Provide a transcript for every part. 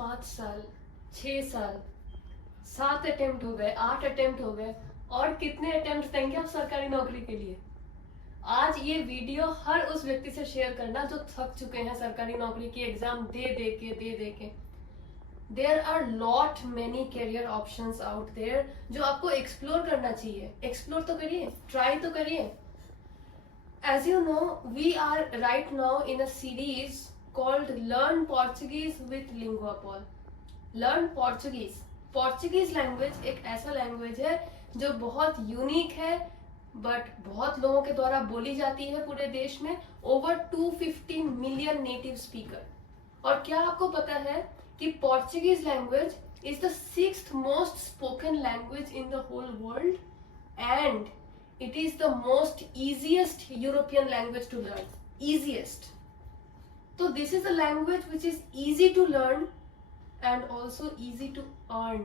5 साल, 6 साल, 7 अटेम्प्ट हो गए, 8 अटेम्प्ट हो गए, और कितने अटेम्प्ट देंगे आप सरकारी नौकरी के लिए? आज ये वीडियो हर उस व्यक्ति से शेयर करना जो थक चुके हैं सरकारी नौकरी की एग्जाम दे दे के। There are lot many career options out there जो आपको एक्सप्लोर करना चाहिए। एक्सप्लोर तो करिए, ट्राई तो करिए। As you know, we are right now in a series called Learn Portuguese with Linguapol. Learn Portuguese. Portuguese language एक ऐसा लैंग्वेज है जो बहुत यूनिक है, बट बहुत लोगों के द्वारा बोली जाती है पूरे देश में। Over 250 million native speaker. और क्या आपको पता है कि Portuguese language is the 6th most spoken language in the whole world and it is the most easiest European language to learn. Easiest. So this is a language which is easy to learn and also easy to earn.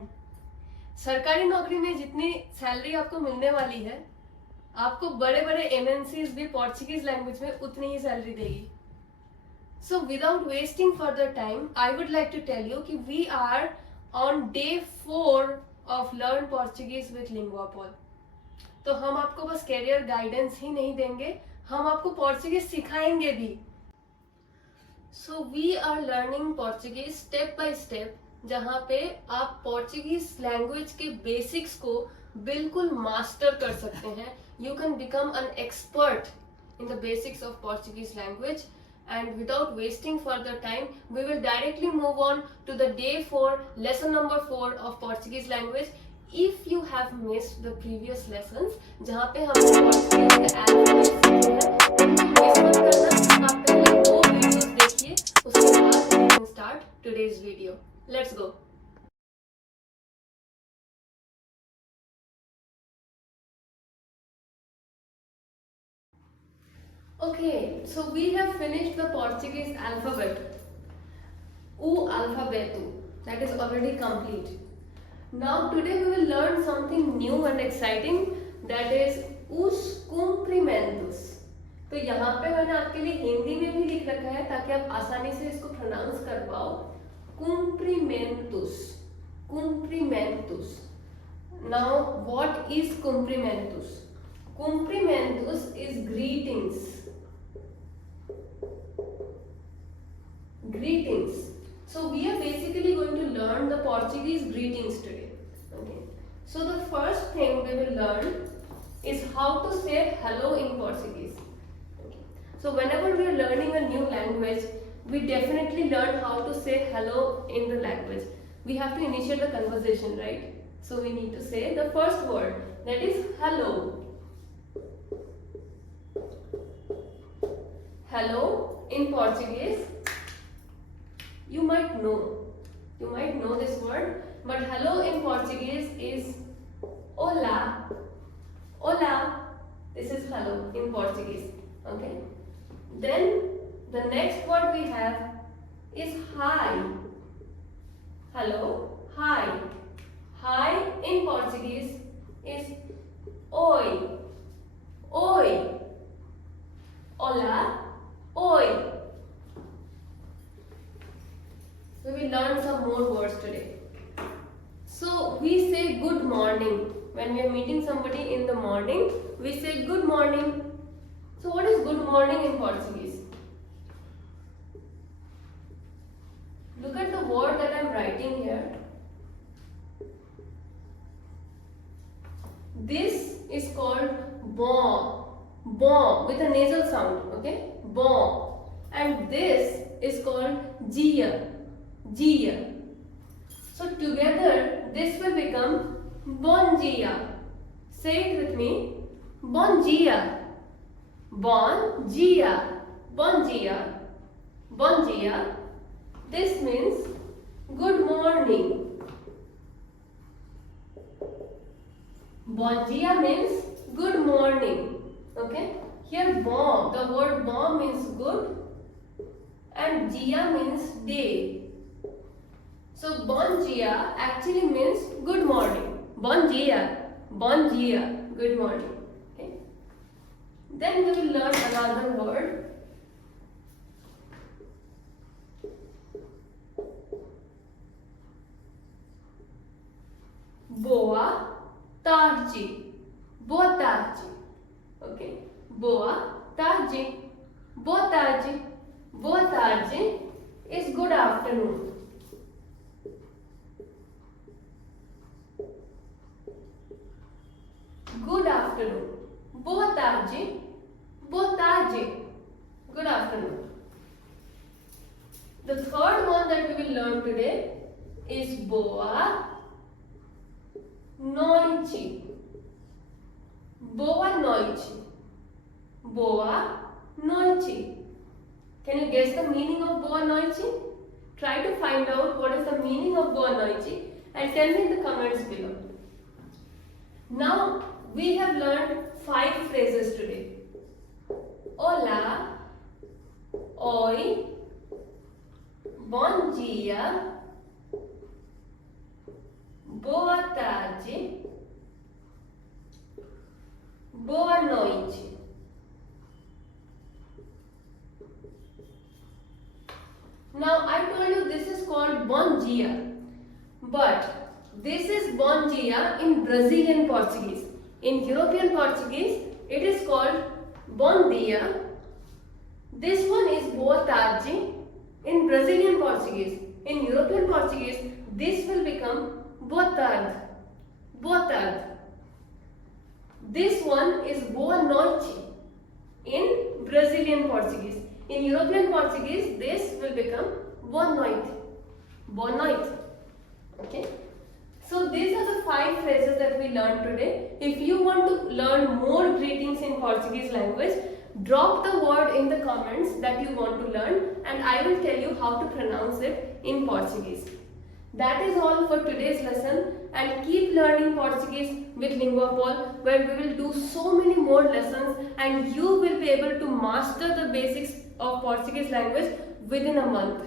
सरकारी नौकरी में जितनी salary आपको मिलने वाली है, आपको बड़े बड़े MNCs भी पोर्चुगीज लैंग्वेज में उतनी ही सैलरी देगी। So without wasting further time, I would like to tell you कि we are on day 4 of Learn Portuguese with Linguapol. तो हम आपको बस कैरियर गाइडेंस ही नहीं देंगे, हम आपको पोर्चुगीज सिखाएंगे भी। So we are learning Portuguese step by step, जहाँ पे आप पोर्चुगीज लैंग्वेज के बेसिक्स को बिल्कुल मास्टर कर सकते हैं। You can become an expert in the basics of Portuguese language. And without wasting further time, we will directly move on to the day 4, lesson number 4 of Portuguese language. If you have missed the previous lessons, जहाँ पे हमने Portuguese के alphabet सीखे हैं, उनको miss मत करना। आप पहले वो वीडियोस देखिए, उसके बाद we can start today's video. Let's go. Okay, so we have finished the Portuguese alphabet. O alfabeto, that is already complete. Now today we will learn something new and exciting, that is os cumprimentos. तो यहाँ पे मैंने आपके लिए हिंदी में भी लिख रखा है ताकि आप आसानी से इसको प्रोनाउंस कर पाओ। Cumprimentos. Cumprimentos. Now what is cumprimentos? Cumprimentos is greetings. Greetings. So we are basically going to learn the Portuguese greetings today. Okay. So the first thing we will learn is how to say hello in Portuguese. Okay. So whenever we are learning a new language, we definitely learn how to say hello in the language. We have to initiate the conversation, right? So we need to say the first word, that is hello. Hello in Portuguese. You might know this word, but hello in Portuguese is olá. Olá. This is hello in Portuguese. Okay. Then the next word we have is hi. Hello, hi. Hi in Portuguese is oi. Oi. Olá, oi. We will learn some more words today. So we say good morning. When we are meeting somebody in the morning, we say good morning. So what is good morning in Portuguese? Look at the word that I am writing here. This is called bom. Bom with a nasal sound, okay? Bom. And this is called dia. Dia. So together this will become bon dia. Say it with me. Bon dia. Bon dia. Bon dia. Bon dia. This means good morning. Bon dia means good morning. Okay? Here bon, the word bon means good and dia means day. So bon dia actually means good morning. Bon dia. Bon dia. Good morning. Okay? Then we will learn another word good afternoon. Good afternoon. Boa tarde. Boa tarde. Good afternoon. The third one that we will learn today is boa noite. Boa noite. Boa noite. Can you guess the meaning of boa noite? Try to find out what is the meaning of boa noite and tell me in the comments below. Now we have learned 5 phrases today. Olá, oi, bom dia, boa tarde, boa noite. Now I told you this is called bom dia, but this is bom dia in Brazilian Portuguese. In European Portuguese, it is called bom dia. This one is boa tarde in Brazilian Portuguese. In European Portuguese, this will become boa tarde. Boa tarde. This one is boa noite in Brazilian Portuguese. In European Portuguese, this will become boa noite. Boa noite. Okay. So these are the 5 phrases that we learned today. If you want to learn more greetings in Portuguese language, drop the word in the comments that you want to learn and I will tell you how to pronounce it in Portuguese. That is all for today's lesson, and keep learning Portuguese with Linguapol, where we will do so many more lessons and you will be able to master the basics of Portuguese language within a month.